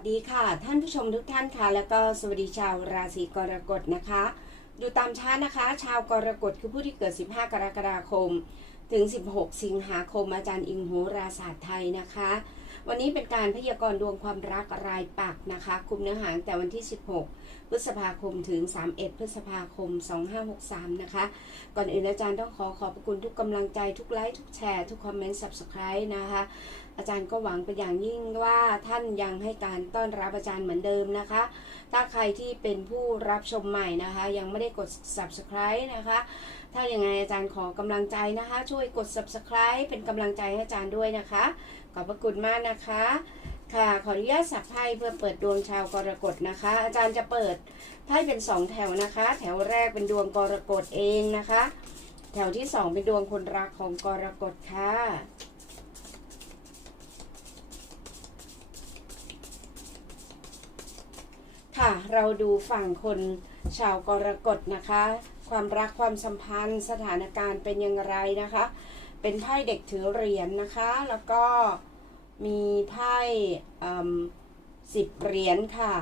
วัสดีค่ะ ท่านผู้ชมทุกท่านค่ะ แล้วก็สวัสดีชาวราศีกรกฎนะคะ ดูตามชานะคะ ชาวกรกฎคือผู้ที่เกิด 15 กรกฎาคม ถึง 16 สิงหาคมอาจารย์อิงโหราศาสตร์ไทยนะคะ วันนี้เป็นการพยากรณ์ดวงความรักรายปักนะคะ คุมเนื้อหาตั้งแต่วันที่ 16 พฤษภาคมถึง 31 พฤษภาคม 2563 นะคะ ก่อนอื่นอาจารย์ต้องขอขอบพระคุณทุกกำลังใจทุกไลค์ทุกแชร์ทุกคอมเมนต์ subscribe นะคะ อาจารย์ก็หวังเป็นอย่างยิ่งว่าท่านยังให้การต้อนรับอาจารย์เหมือนเดิมนะคะ ถ้าใครที่เป็นผู้รับชมใหม่นะคะ ยังไม่ได้กด subscribe นะคะ ถ้าอยังไงอาจารย์ขอกำลังใจนะคะ ช่วยกด subscribe เป็นกำลังใจให้อาจารย์ด้วยนะคะ ขอบพระคุณมากนะคะ ค่ะขออนุญาตสับไพ่เพื่อเปิดดวงชาวกรกฎนะคะ อาจารย์จะเปิดไพ่เป็นสองแถวนะคะ แถวแรกเป็นดวงกรกฎเองนะคะ แถวที่สองเป็นดวงคนรักของกรกฎค่ะ ค่ะ เราดูฝั่งคนชาวกรกฎนะคะ ความรักความสัมพันธ์สถานการณ์เป็นอย่างไรนะคะ เป็นไพ่เด็กถือเหรียญนนะคะ แล้วก็มีไพ่สิบเหรียญค่ะ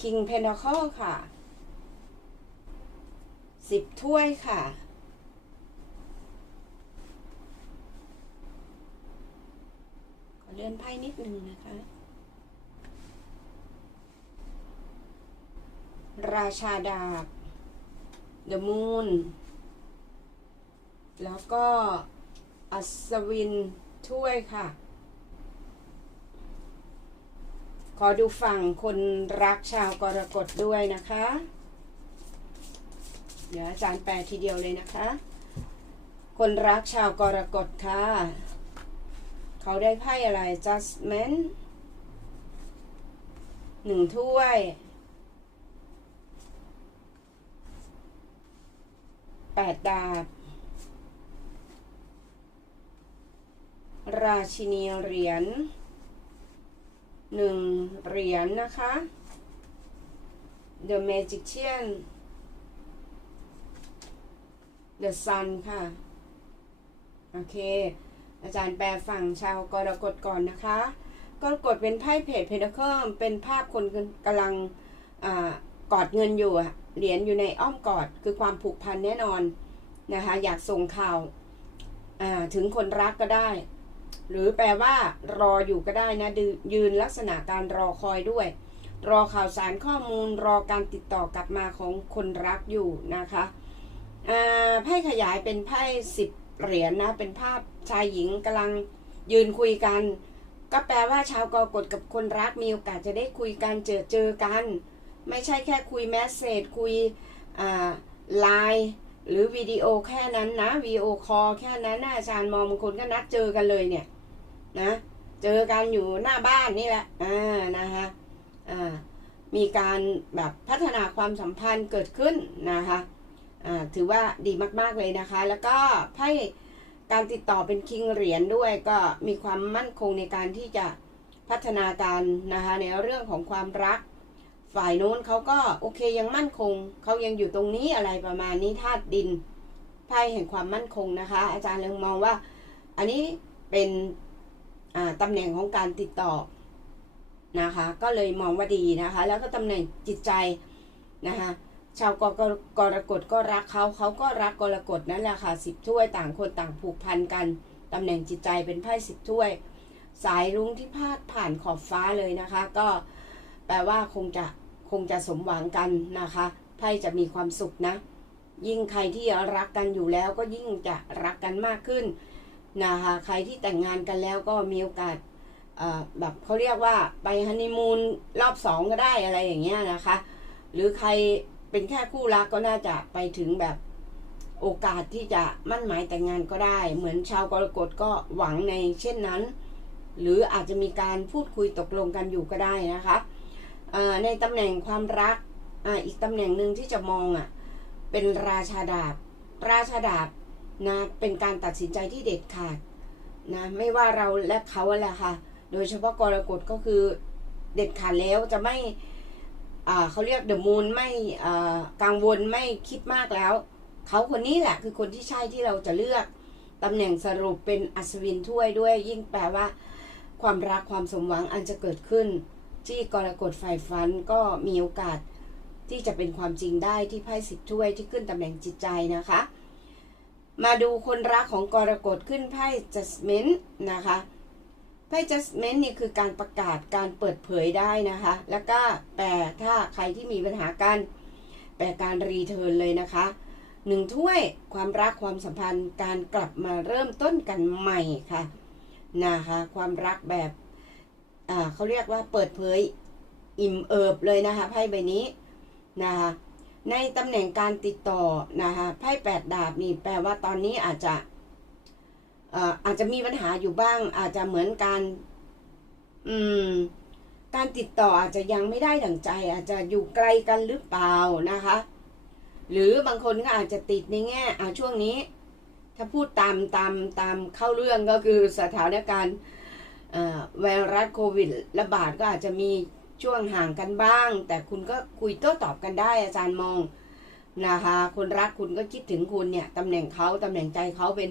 King Pentacle ค่ะสิบถ้วยค่ะ ขอ เลื่อนไพ่นิดนึงนะคะ ราชาดาบ The Moon แล้วก็อัศวินถ้วยค่ะ ขอดูฝั่งคนรักชาวกรกฎด้วยนะคะ เดี๋ยวอาจารย์แปลทีเดียวเลยนะคะ คนรักชาวกรกฎค่ะ เขาได้ไพ่อะไร Judgment หนึ่งถ้วย แปดดาบ ราชินีเหรียญหนึ่งเหรียญนะคะ The Magician The Sun ค่ะ โอเค อาจารย์แปลฝั่งชาวกรกฎก่อนนะคะกรกฎเป็นไพ่เพจเพนเคิลเป็นภาพคนกำลังอกอดเงินอยู่เหรียญอยู่ในอ้อมกอดคือความผูกพันแน่นอนนะคะ อยากส่งข่าวถึงคนรักก็ได้ หรือแปลว่ารออยู่ก็ได้นะยืนลักษณะการรอคอยด้วย รอข่าวสารข้อมูลรอการติดต่อกลับมาของคนรักอยู่นะคะไพ่ขยายเป็นไพ่สิบเหรียญนนะเป็นภาพ ชายหญิงกำลังยืนคุยกัน ก็แปลว่าชาวกรกฎกับคนรักมีโอกาสจะได้คุยกันเจอเจอกัน ไม่ใช่แค่คุยแมสเซจคุยไลน์หรือวิดีโอแค่นั้นนะวิดีโอคอลแค่นั้นนะอาจารย์มองบางคนก็นัดเจอกันเลยเนี่ยนะเจอกันอยู่หน้าบ้านนี่แหละอ่านะคะอ่ามีการแบบพัฒนาความสัมพันธ์เกิดขึ้นนะคะอ่าถือว่าดีมาก ๆ เลยนะคะ แล้วก็ไพ่ การติดต่อเป็นคิงเหรียญด้วยก็มีความมั่นคงในการที่จะพัฒนาการนะคะในเรื่องของความรัก ฝ่ายโน้นเขาก็โอเคยังมั่นคงเขายังอยู่ตรงนี้อะไรประมาณนี้ธาตุดินไพ่แห่งความมั่นคงนะคะ อาจารย์เลยมองว่า อันนี้เป็นตำแหน่งของการติดต่อนะคะ ก็เลยมองว่าดีนะคะ แล้วก็ตำแหน่งจิตใจนะคะ ชาวกกรกฎก็รักเขาเขาก็รักกรกฎนั่นแหละค่ะสิบถ้วยต่างคนต่างผูกพันกันตำแหน่งจิตใจเป็นไพ่สิบถ้วย สายรุ้งที่พาดผ่านขอบฟ้าเลยนะคะ ก็แปลว่าคงจะคงจะสมหวังกันนะคะไพ่จะมีความสุขนะ ยิ่งใครที่รักกันอยู่แล้วก็ยิ่งจะรักกันมากขึ้นนะคะใครที่แต่งงานกันแล้วก็มีโอกาสแบบเขาเรียกว่าไปฮันนีมูนรอบสองก็ได้อะไรอย่างเงี้ยนะคะ หรือใคร เป็นแค่คู่รักก็น่าจะไปถึงแบบโอกาสที่จะมั่นหมายแต่งงานก็ได้ เหมือนชาวกรกฎก็หวังในเช่นนั้น หรืออาจจะมีการพูดคุยตกลงกันอยู่ก็ได้นะคะในตำแหน่งความรักออีกตำแหน่งหนึ่งที่จะมองอะเป็นราชาดาบ ราชาดาบนะเป็นการตัดสินใจที่เด็ดขาดนะไม่ว่าเราและเขาแหละค่ะ โดยเฉพาะกรกฎก็คือเด็ดขาดแล้วจะไม่ เขาเรียกเดอะมูนไม่กังวลไม่คิดมากแล้ว เขาคนนี้แหละคือคนที่ใช่ที่เราจะเลือกตำแหน่งสรุปเป็นอัศวินถ้วยด้วย ยิ่งแปลว่า ความรักความสมหวังอันจะเกิดขึ้น ที่กรกฎฝ่ายฟันก็มีโอกาสที่จะเป็นความจริงได้ที่ไพ่สิบถ้วยที่ขึ้นตำแหน่งจิตใจนะคะ มาดูคนรักของกรกฎขึ้นไพ่ judgment นะคะ ไพ่ judgment นี่คือการประกาศการเปิดเผยได้นะคะ แล้วก็แปลถ้าใครที่มีปัญหากันแปลการรีเทิร์นเลยนะคะหนึ่งถ้วยความรักความสัมพันธ์การกลับมาเริ่มต้นกันใหม่ค่ะนะคะความรักแบบอ่าเขาเรียกว่าเปิดเผยอิ่มเอิบเลยนะคะไพ่ใบนี้นะคะในตำแหน่งการติดต่อนะคะไพ่แปดดาบนี่แปลว่าตอนนี้อาจจะ อาจจะมีปัญหาอยู่บ้าง อาจจะเหมือนการ อืม การติดต่ออาจจะยังไม่ได้ดั่งใจ อาจจะอยู่ไกลกันหรือเปล่านะคะ หรือบางคนก็อาจจะติดในแง่อ่าช่วงนี้ ถ้าพูดตามตามตามเข้าเรื่องก็คือสถานการณ์ไวรัสโควิดระบาดก็อาจจะมีช่วงห่างกันบ้าง แต่คุณก็คุยโต้ตอบกันได้อาจารย์มองนะคะคนรักคุณก็คิดถึงคุณเนี่ยตำแหน่งเขาตำแหน่งใจเขาเป็น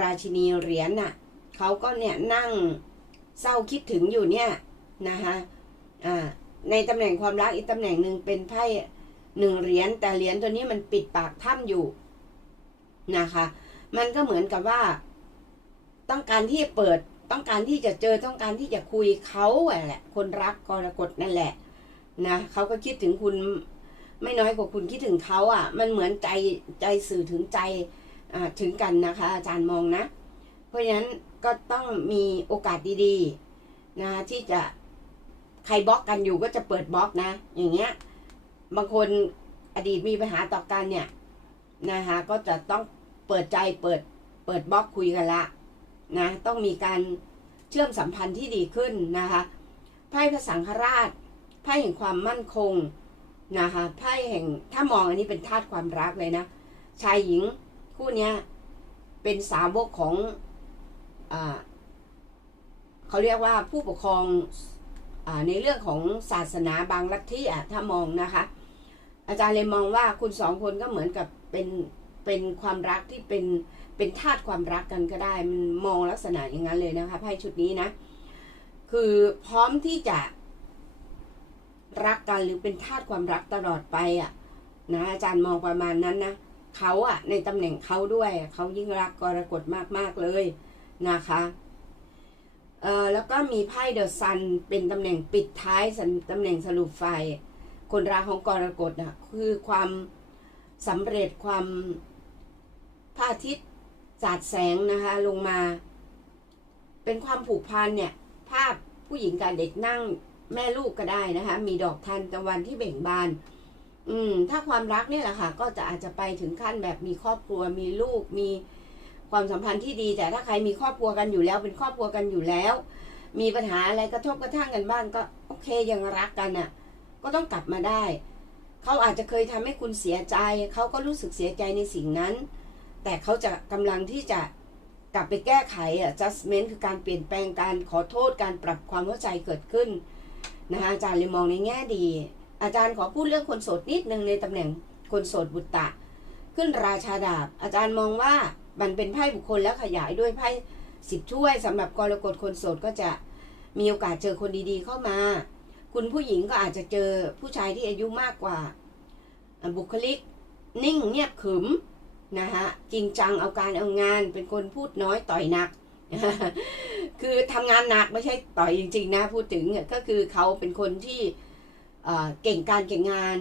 ราชินีเหรียญน่ะเขาก็เนี่ยนั่งเศร้าคิดถึงอยู่เนี่ยนะคะอ่าในตำแหน่งความรักอีกตำแหน่งหนึ่งเป็นไพ่หนึ่งเหรียญแต่เหรียญตัวนี้มันปิดปากถ้ำอยู่นะคะ มันก็เหมือนกับว่า ต้องการที่จะเปิดต้องการที่จะเจอต้องการที่จะคุยเขาแหละ คนรักกรกฎนั่นแหละนะเขาก็คิดถึงคุณไม่น้อยกว่าคุณคิดถึงเขาอะ มันเหมือนใจใจสื่อถึงใจ ถึงกันนะคะ อาจารย์มองนะ เพราะฉะนั้นก็ต้องมีโอกาสดีๆนะที่จะใครบล็อกกันอยู่ก็จะเปิดบล็อกนะ อย่างเงี้ย บางคนอดีตมีปัญหาต่อกันเนี่ยนะคะก็จะต้องเปิดใจเปิดเปิดบล็อกคุยกันละนะต้องมีการเชื่อมสัมพันธ์ที่ดีขึ้นนะคะไพ่พระสังฆราชไพ่แห่งความมั่นคงนะคะไพ่แห่งถ้ามองอันนี้เป็นธาตุความรักเลยนะ ชายหญิง คู่เนี้ยเป็นสาวกของอเขาเรียกว่าผู้ปกครองอในเรื่องของศาสนาบางลัทธิอะถ้ามองนะคะ อาจารย์เลยมองว่าคุณสองคนก็เหมือนกับเป็นเป็นความรักที่เป็นเป็นธาตุความรักกันก็ได้มันมองลักษณะอย่างนั้นเลยนะคะไพ่ชุดนี้นะ คือพร้อมที่จะรักกันหรือเป็นธาตุความรักตลอดไปอะนะอาจารย์มองประมาณนั้นนะ เขาอะในตำแหน่งเขาด้วย เขายิ่งรักกรกฎมากๆเลยนะคะเอ่อแล้วก็มีไพ่เดอะซันเป็นตำแหน่งปิดท้ายตำแหน่งสรุปไฟ คนรักของกรกฎอะคือความสำเร็จความพระอาทิตย์สาดแสงนะคะลงมา เป็นความผูกพันเนี่ย ภาพผู้หญิงกับเด็กนั่งแม่ลูกก็ได้นะคะ มีดอกทานตะวันที่เบ่งบาน อืม ถ้าความรักเนี่ยแหละค่ะ ก็จะอาจจะไปถึงขั้นแบบมีครอบครัว มีลูก มีความสัมพันธ์ที่ดี แต่ถ้าใครมีครอบครัวกันอยู่แล้ว เป็นครอบครัวกันอยู่แล้ว มีปัญหาอะไรกระทบกระทั่งกันบ้างก็ โอเคยังรักกันอะ ก็ต้องกลับมาได้ เขาอาจจะเคยทำให้คุณเสียใจ เขาก็รู้สึกเสียใจในสิ่งนั้น แต่เขาจะกำลังที่จะกลับไปแก้ไขอะ adjustment คือการเปลี่ยนแปลงการขอโทษการปรับความเข้าใจเกิดขึ้นนะคะอาจารย์เลยมองในแง่ดี อาจารย์ขอพูดเรื่องคนโสดนิดนึงในตำแหน่งคนโสดบุตตะ ขึ้นราชาดาบ อาจารย์มองว่ามันเป็นไพ่บุคคลแล้วขยายด้วยไพ่สิบถ้วยสำหรับกรกฎคนโสดก็จะมีโอกาสเจอคนดีๆเข้ามา คุณผู้หญิงก็อาจจะเจอผู้ชายที่อายุมากกว่า บุคลิก นิ่งเงียบขรึมนะคะจริงจังเอาการเอางานเป็นคนพูดน้อยต่อยหนัก คือทำงานหนักไม่ใช่ต่อยจริง ๆ นะพูดถึงก็คือเขาเป็นคนที่ เก่งการเก่งงาน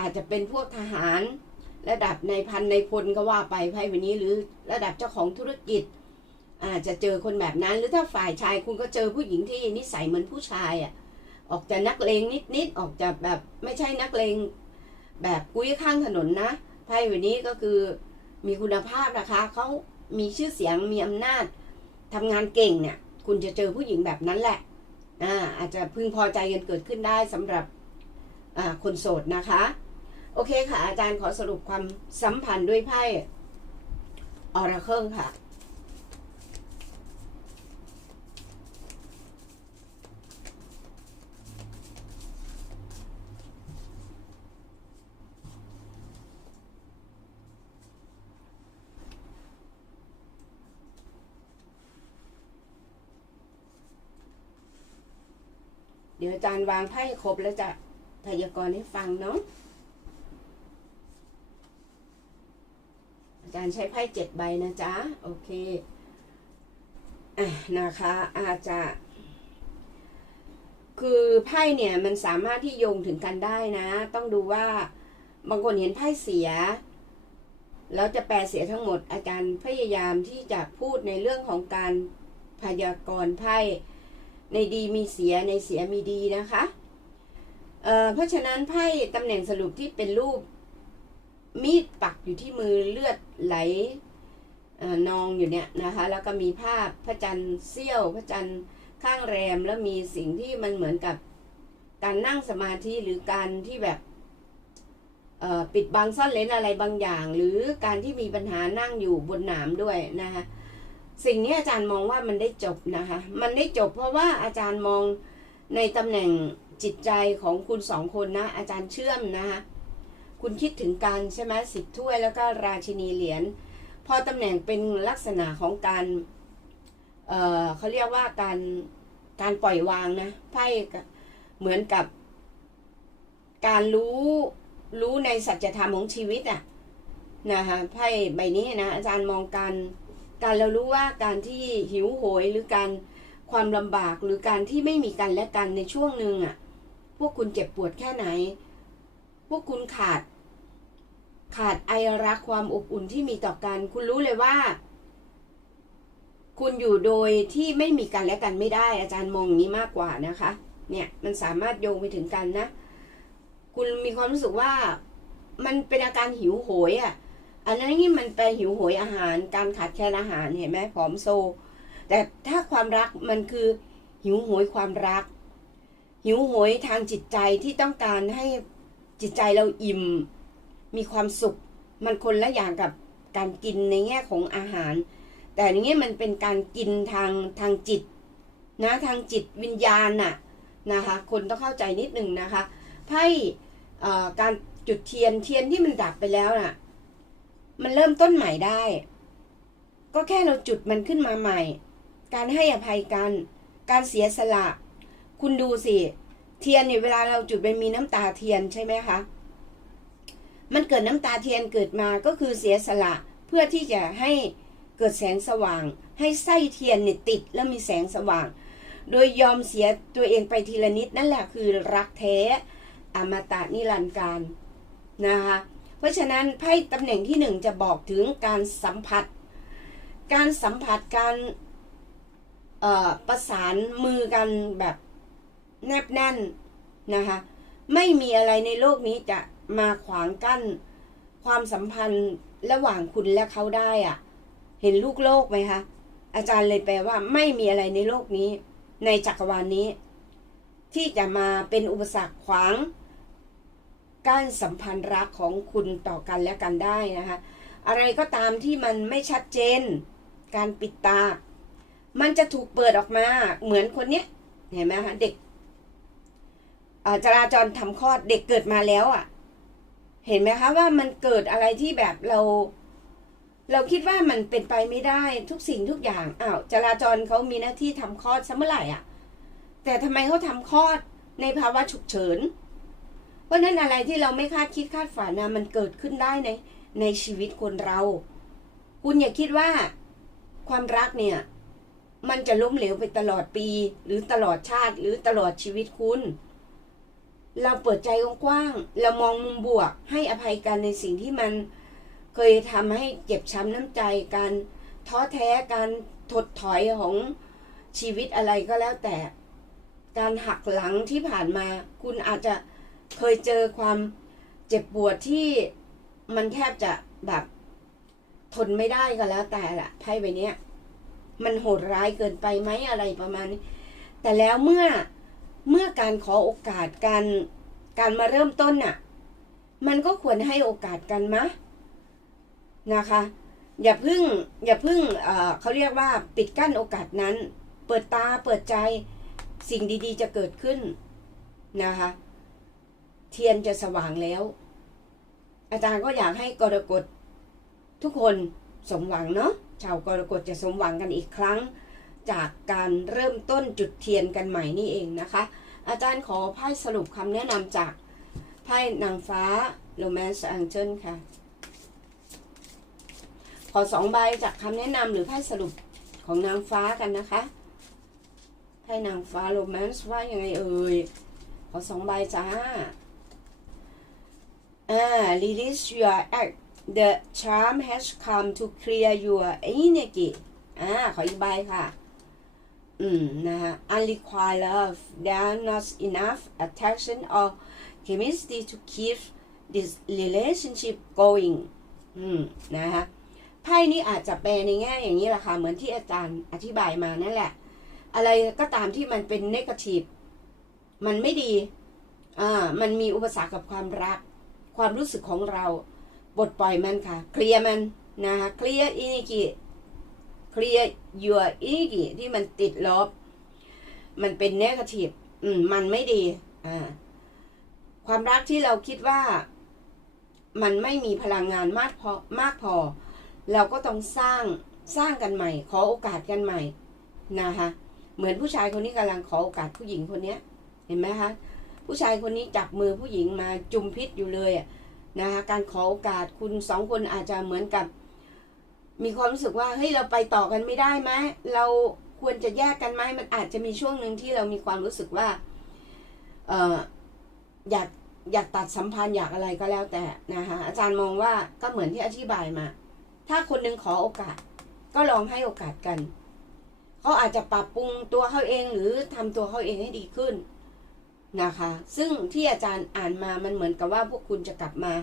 อาจจะเป็นพวกทหาร ระดับในพันในพลก็ว่าไปไพ่วันนี้หรือระดับเจ้าของธุรกิจ อาจจะเจอคนแบบนั้น หรือถ้าฝ่ายชายคุณก็เจอผู้หญิงที่นิสัยเหมือนผู้ชายอะออกจะนักเลงนิดๆออกจะแบบไม่ใช่นักเลงแบบกุ้ยข้างถนนนะไพ่วันนี้ก็คือมีคุณภาพนะคะเขามีชื่อเสียงมีอำนาจทำงานเก่งเนี่ย คุณจะเจอผู้หญิงแบบนั้นแหละอ่าอาจจะพึงพอใจกันเกิดขึ้นได้สำหรับ คนโสดนะคะ โอเคค่ะ อาจารย์ขอสรุปความสัมพันธ์ด้วยไพ่ออราเครื่องค่ะ เดี๋ยวอาจารย์วางไพ่ครบแล้วจะ พยากรณ์ให้ฟังเนาะอาจารย์ใช้ไพ่เจ็ดใบนะจ๊ะ โอเคอะนะคะอาจจะ คือไพ่เนี่ยมันสามารถที่โยงถึงกันได้นะ ต้องดูว่าบางคนเห็นไพ่เสียแล้วจะแปลเสียทั้งหมดอาจารย์พยายามที่จะพูดในเรื่องของการพยากรณ์ไพ่ในดีมีเสียในเสียมีดีนะคะ เพราะฉะนั้นไพ่ตำแหน่งสรุปที่เป็นรูป มีดปักอยู่ที่มือเลือดไหลอนองอยู่เนี่ยนะคะ แล้วก็มีภาพพระจันทร์เสี้ยว พระจันทร์ข้างแรมแล้วมีสิ่งที่มันเหมือนกับการนั่งสมาธิหรือการที่แบบปิดบังซ่อนเลนอะไรบางอย่าง หรือการที่มีปัญหานั่งอยู่บนหนามด้วยนะคะสิ่งนี้อาจารย์มองว่ามันได้จบนะคะ มันได้จบเพราะว่าอาจารย์มองในตำแหน่ง จิตใจของคุณสองคนนะ อาจารย์เชื่อมนะคะคุณคิดถึงกันใช่ไหมสิบถ้วยแล้วก็ราชินีเหรียญพอตำแหน่งเป็นลักษณะของการเออเขาเรียกว่าการการปล่อยวางนะไพ่เหมือนกับ การรู้รู้ในสัจธรรมของชีวิตอะนะคะไพ่ใบนี้นะอาจารย์มองการการเรารู้ว่าการที่หิวโหยหรือการความลำบากหรือการที่ไม่มีกันและกันในช่วงหนึ่งอะ่ะ วกคุณเจ็บปวดแค่ไหน พวกคุณขาด ขาดไอรักความอบอุ่นที่มีต่อกัน คุณรู้เลยว่า คุณอยู่โดยที่ไม่มีกันและกันไม่ได้ อาจารย์มองอย่างนี้มากกว่านะคะ เนี่ยมันสามารถโยงไปถึงกันนะ คุณมีความรู้สึกว่า มันเป็นอาการหิวโหยอะ่ะ อันนั้นนี่มันไปหิวโหยอาหาร การขาดแคลนอาหารเห็นไหมผอมโซ แต่ถ้าความรักมันคือหิวโหยความรัก หิวโหยทางจิตใจที่ต้องการให้จิตใจเราอิ่ม มีความสุข มันคนละอย่างกับการกินในแง่ของอาหาร แต่ในแง่มันเป็นการกินทางทางจิตนะทางจิตวิญญาณน่ะนะคะคนต้องเข้าใจนิดหนึ่งนะคะไพ่การจุดเทียนเทียนที่มันดับไปแล้วน่ะ มันเริ่มต้นใหม่ได้ ก็แค่เราจุดมันขึ้นมาใหม่ การให้อภัยกัน การเสียสละ คุณดูสิ เทียนเนี่ยเวลาเราจุดมันมีน้ำตาเทียนใช่ไหมคะ มันเกิดน้ำตาเทียนเกิดมาก็คือเสียสละเพื่อที่จะให้เกิดแสงสว่าง ให้ไส้เทียนเนี่ยติดแล้วมีแสงสว่าง โดยยอมเสียตัวเองไปทีละนิดนั่นแหละคือรักแท้อมตะนิรันดร์การนะคะเพราะฉะนั้นไพ่ตำแหน่งที่หนึ่งจะบอกถึงการสัมผัส การสัมผัสการประสานมือกันแบบ แนบแน่นนะคะไม่มีอะไรในโลกนี้จะมาขวางกั้น ความสัมพันธ์ระหว่างคุณและเขาได้อะเห็นลูกโลกไหมคะอาจารย์เลยแปลว่า ไม่มีอะไรในโลกนี้ ในจักรวาลนี้ ที่จะมาเป็นอุปสรรคขวางการสัมพันธ์รักของคุณต่อกันและกันได้นะคะอะไรก็ตามที่มันไม่ชัดเจน การปิดตา มันจะถูกเปิดออกมาเหมือนคนเนี้ยเห็นไหมคะเด็ก จราจรทำคลอดเด็กเกิดมาแล้วอะ่ะ เห็นไหมคะว่ามันเกิดอะไรที่แบบเรา เราคิดว่ามันเป็นไปไม่ได้ทุกสิ่งทุกอย่างอ้าวจราจรเขามีหน้าที่ทำคลอดซะเมื่อไหร่อะ แต่ทำไมเขาทำคลอดในภาวะฉุกเฉิน เพราะนั้นอะไรที่เราไม่คาดคิดคาดฝันนะมันเกิดขึ้นได้ในในชีวิตคนเรา คุณอย่าคิดว่าความรักเนี่ย มันจะล้มเหลวไปตลอดปี หรือตลอดชาติหรือตลอดชีวิตคุณ เราเปิดใจกว้างเรามองมุมบวก ให้อภัยกันในสิ่งที่มันเคยทำให้เจ็บช้ำน้ำใจการท้อแท้การถดถอยของชีวิตอะไรก็แล้วแต่ การหักหลังที่ผ่านมา คุณอาจจะเคยเจอความเจ็บปวดที่มันแทบจะแบบทนไม่ได้ก็แล้วแต่ละไพ่ใบนี้มันโหดร้ายเกินไปไหมอะไรประมาณนี้ แต่แล้วเมื่อ เมื่อการขอโอกาสการการมาเริ่มต้นน่ะ มันก็ควรให้โอกาสกันมะนะคะ อย่าพึ่ง อย่าพึ่งเเขาเรียกว่าปิดกั้นโอกาสนั้น เปิดตาเปิดใจสิ่งดี ๆ จะเกิดขึ้นนะคะ เทียนจะสว่างแล้ว อาจารย์ก็อยากให้กรกฎทุกคนสมหวังเนาะชาวกรกฎจะสมหวังกันอีกครั้ง จากการเริ่มต้นจุดเทียนกันใหม่นี่เองนะคะ อาจารย์ขอไพ่สรุปคำแนะนำจากไพ่นางฟ้า Romance Angel ค่ะ ขอสองใบจากคำแนะนำหรือไพ่สรุปของนางฟ้ากันนะคะ ไพ่นางฟ้า Romance ว่ายังไงเอ่ย ขอสองใบจ้า อ่า release your act the charm has come to clear your energy อ่า ขออีกใบค่ะ อืมนะคะ unrequited love there not enough attraction or chemistry to keep this relationship going อืมนะคะไพ่นี้อาจจะแปลในแง่อย่างนี้แหละค่ะ เหมือนที่อาจารย์อธิบายมานั่นแหละ อะไรก็ตามที่มันเป็นเนกาทีฟมันไม่ดี อ่า มันมีอุปสรรคกับความรัก ความรู้สึกของเราปลดปล่อยมันค่ะ เคลียร์มันนะคะ เคลียร์อินิกิ เคลียร์ยัวอินิกิที่มันติดลบ มันเป็นเนกาทีฟอืม มันไม่ดี อ่า ความรักที่เราคิดว่า มันไม่มีพลังงานมากพอมากพอ เราก็ต้องสร้างสร้างกันใหม่ ขอโอกาสกันใหม่นะคะ เหมือนผู้ชายคนนี้กำลังขอโอกาสผู้หญิงคนเนี้ย เห็นไหมคะ ผู้ชายคนนี้จับมือผู้หญิงมาจุมพิษอยู่เลยนะคะ การขอโอกาสคุณสองคนอาจจะเหมือนกับ มีความรู้สึกว่าเฮ้ยเราไปต่อกันไม่ได้ไหมเราควรจะแยกกันไหมมันอาจจะมีช่วงหนึ่งที่เรามีความรู้สึกว่าเอออยากอยากตัดสัมพันธ์อยากอะไรก็แล้วแต่นะคะอาจารย์มองว่าก็เหมือนที่อธิบายมา ถ้าคนหนึ่งขอโอกาส ก็ลองให้โอกาสกันเขาอาจจะปรับปรุงตัวเขาเองหรือทำตัวเขาเองให้ดีขึ้นนะคะ ซึ่งที่อาจารย์อ่านมามันเหมือนกับว่าพวกคุณจะกลับมา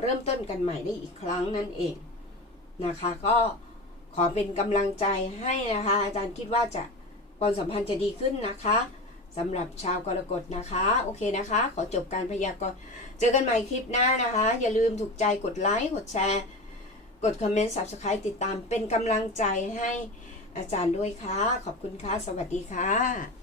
เริ่มต้นกันใหม่ได้อีกครั้งนั่นเอง นะคะ ก็ขอเป็นกำลังใจให้นะคะ อาจารย์คิดว่าจะความสัมพันธ์จะดีขึ้นนะคะสำหรับชาวกรกฎนะคะ โอเคนะคะ ขอจบการพยากรณ์เจอกันใหม่คลิปหน้านะคะ อย่าลืมถูกใจกดไลค์กดแชร์ กดคอมเมนต์ subscribe ติดตามเป็นกำลังใจให้อาจารย์ด้วยค่ะ ขอบคุณค่ะ สวัสดีค่ะ